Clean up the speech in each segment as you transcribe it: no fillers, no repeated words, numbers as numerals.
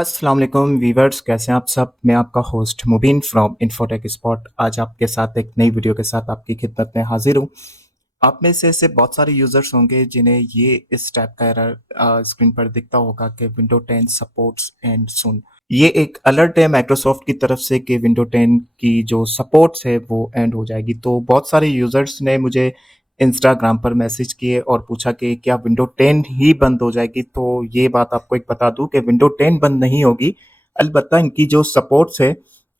अस्सलाम वालेकुम वीवर्स, कैसे हैं आप सब। मैं आपका host Mubeen from Infotech Spot आज आपके साथ एक नई वीडियो के साथ आपकी खिदमत में हाजिर हूँ। आप में से ऐसे बहुत सारे यूजर्स होंगे जिन्हें ये इस टाइप का एरर स्क्रीन पर दिखता होगा कि विंडो 10 सपोर्ट्स एंड सुन। ये एक अलर्ट है माइक्रोसॉफ्ट की तरफ से कि विंडो 10 की जो सपोर्ट्स है वो एंड हो जाएगी। तो बहुत सारे यूजर्स ने मुझे इंस्टाग्राम पर मैसेज किए और पूछा कि क्या विंडो 10 ही बंद हो जाएगी। तो ये बात आपको एक बता दूं कि विंडो 10 बंद नहीं होगी, अलबत्ता इनकी जो सपोर्ट्स है।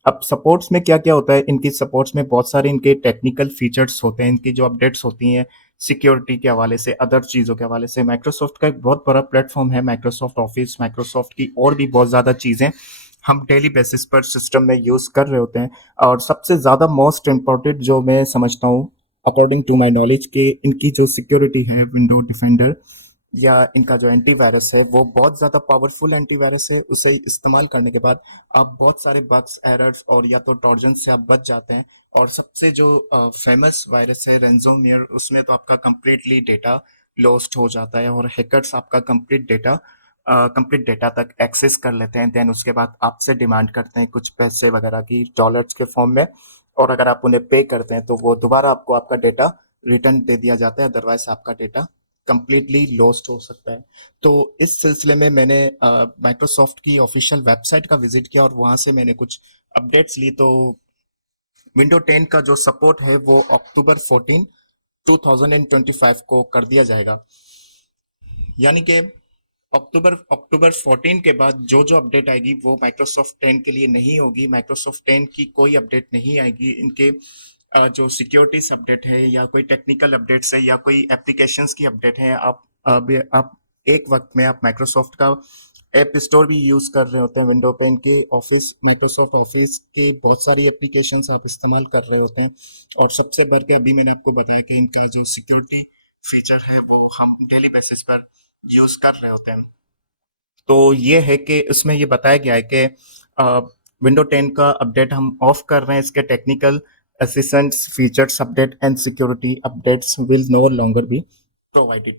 अब सपोर्ट्स में क्या क्या होता है, इनकी सपोर्ट्स में बहुत सारे इनके टेक्निकल फीचर्स होते हैं, इनकी जो अपडेट्स होती हैं सिक्योरिटी के हवाले से, अदर चीज़ों के हवाले से। माइक्रोसॉफ्ट का एक बहुत बड़ा प्लेटफॉर्म है माइक्रोसॉफ्ट ऑफिस, माइक्रोसॉफ्ट की और भी बहुत ज़्यादा चीज़ें हम डेली बेसिस पर सिस्टम में यूज़ कर रहे होते हैं। और सबसे ज़्यादा मोस्ट इम्पॉर्टेंट जो मैं समझता हूँ अकॉर्डिंग टू माई नॉलेज के इनकी जो सिक्योरिटी है विंडो डिफेंडर या इनका जो एंटीवायरस है वो बहुत ज़्यादा पावरफुल एंटीवायरस है। उसे इस्तेमाल करने के बाद आप बहुत सारे बग्स, एरर्स और या तो टॉर्जन से आप बच जाते हैं। और सबसे जो फेमस वायरस है रेंजोमियर, उसमें तो आपका कंप्लीटली डेटा लॉस्ट हो जाता है और हैकर्स आपका कंप्लीट डेटा तक एक्सेस कर लेते हैं। देन उसके बाद आपसे डिमांड करते हैं कुछ पैसे वगैरह की डॉलर्स के फॉर्म में, और अगर आप उन्हें पे करते हैं तो वो दोबारा आपको आपका डेटा रिटर्न दे दिया जाता है, अदरवाइज आपका डेटा कंप्लीटली लॉस्ट हो सकता है। तो इस सिलसिले में मैंने माइक्रोसॉफ्ट की ऑफिशियल वेबसाइट का विजिट किया और वहां से मैंने कुछ अपडेट्स ली। तो विंडो 10 का जो सपोर्ट है वो अक्टूबर 14 2025 को कर दिया जाएगा। यानी कि अक्टूबर अक्टूबर 14 के बाद जो जो अपडेट आएगी वो माइक्रोसॉफ्ट 10 के लिए नहीं होगी। माइक्रोसॉफ्ट 10 की कोई अपडेट नहीं आएगी। इनके जो सिक्योरिटीज अपडेट है या कोई टेक्निकल अपडेट्स है या कोई एप्लीकेशंस की अपडेट है, आप एक वक्त में आप माइक्रोसॉफ्ट का ऐप स्टोर भी यूज कर रहे होते हैं विंडो पे, इनके ऑफिस, माइक्रोसॉफ्ट ऑफिस के बहुत सारी एप्लीकेशंस आप इस्तेमाल कर रहे होते हैं। और सबसे बढ़ के अभी मैंने आपको बताया कि इनका जो सिक्योरिटी फीचर है वो हम डेली बेसिस पर यूज कर रहे होते हैं। तो ये है कि इसमें ये बताया गया है कि विंडो 10 का अपडेट हम ऑफ कर रहे हैं। इसके technical assistants features update and security updates will no longer be provided.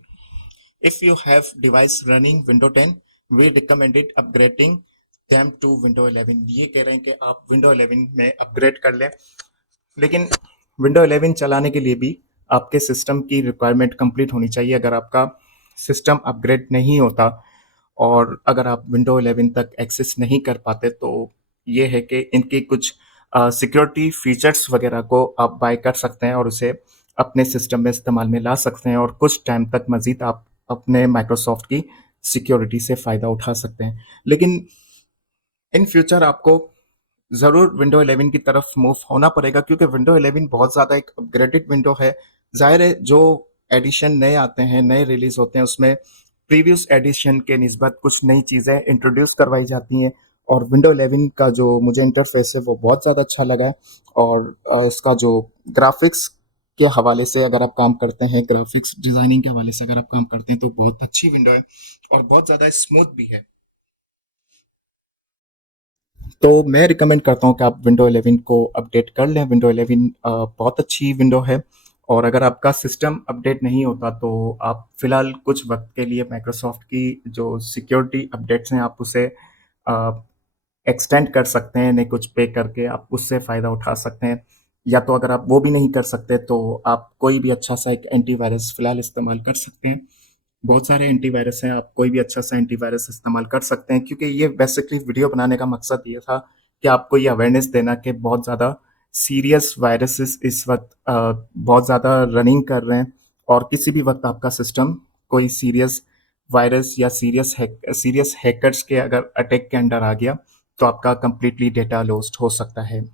If you have device running Windows 10, we recommended upgrading them to Windows 11। ये कह रहे हैं कि आप Windows 11 में अपग्रेड कर लें, लेकिन Windows 11 चलाने के लिए भी आपके सिस्टम की रिक्वायरमेंट कंप्लीट होनी चाहिए। अगर आपका सिस्टम अपग्रेड नहीं होता और अगर आप विंडो 11 तक एक्सेस नहीं कर पाते, तो ये है कि इनके कुछ सिक्योरिटी फीचर्स वगैरह को आप बाय कर सकते हैं और उसे अपने सिस्टम में इस्तेमाल में ला सकते हैं, और कुछ टाइम तक मजीद आप अपने माइक्रोसॉफ्ट की सिक्योरिटी से फ़ायदा उठा सकते हैं। लेकिन इन फ्यूचर आपको ज़रूर विंडो 11 की तरफ मूव होना पड़ेगा, क्योंकि विंडो 11 बहुत ज़्यादा एक अपग्रेडेड विंडो है। ज़ाहिर है जो एडिशन नए आते हैं, नए रिलीज़ होते हैं, उसमें प्रीवियस एडिशन के निस्बत कुछ नई चीज़ें इंट्रोड्यूस करवाई जाती हैं। और विंडो 11 का जो मुझे इंटरफेस है वो बहुत ज़्यादा अच्छा लगा है। और इसका जो ग्राफिक्स के हवाले से अगर आप काम करते हैं, ग्राफिक्स डिज़ाइनिंग के हवाले से अगर आप काम करते हैं, तो बहुत अच्छी विंडो है और बहुत ज़्यादा स्मूथ भी है। तो मैं रिकमेंड करता हूँ कि आप विंडो 11 को अपडेट कर लें। विंडो 11 बहुत अच्छी विंडो है। और अगर आपका सिस्टम अपडेट नहीं होता तो आप फिलहाल कुछ वक्त के लिए माइक्रोसॉफ्ट की जो सिक्योरिटी अपडेट्स हैं आप उसे एक्सटेंड कर सकते हैं, नहीं कुछ पे करके आप उससे फ़ायदा उठा सकते हैं। या तो अगर आप वो भी नहीं कर सकते तो आप कोई भी अच्छा सा एक एंटीवायरस फिलहाल इस्तेमाल कर सकते हैं। बहुत सारे एंटीवायरस हैं, आप कोई भी अच्छा सा एंटीवायरस इस्तेमाल कर सकते हैं, क्योंकि ये बेसिकली वीडियो बनाने का मकसद ये था कि आपको ये अवेयरनेस देना कि बहुत ज़्यादा सीरियस वायरसेस इस वक्त बहुत ज़्यादा रनिंग कर रहे हैं। और किसी भी वक्त आपका सिस्टम कोई सीरियस वायरस या सीरियस हैकर्स के अगर अटैक के अंडर आ गया तो आपका कंप्लीटली डेटा लॉस्ट हो सकता है।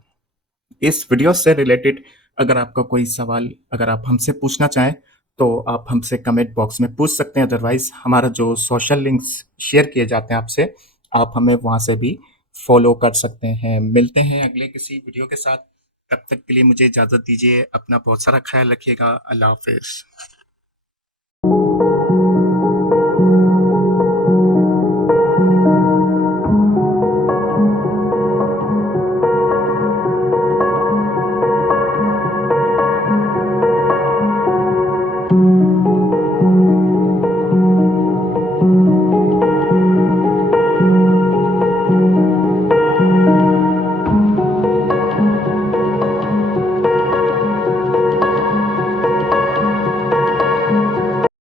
इस वीडियो से रिलेटेड अगर आपका कोई सवाल अगर आप हमसे पूछना चाहें तो आप हमसे कमेंट बॉक्स में पूछ सकते हैं। अदरवाइज हमारा जो सोशल लिंक्स शेयर किए जाते हैं आपसे, आप हमें वहां से भी फॉलो कर सकते हैं। मिलते हैं अगले किसी वीडियो के साथ। तब तक के लिए मुझे इजाज़त दीजिए। अपना बहुत सारा ख्याल रखिएगा। अल्लाह हाफिज़।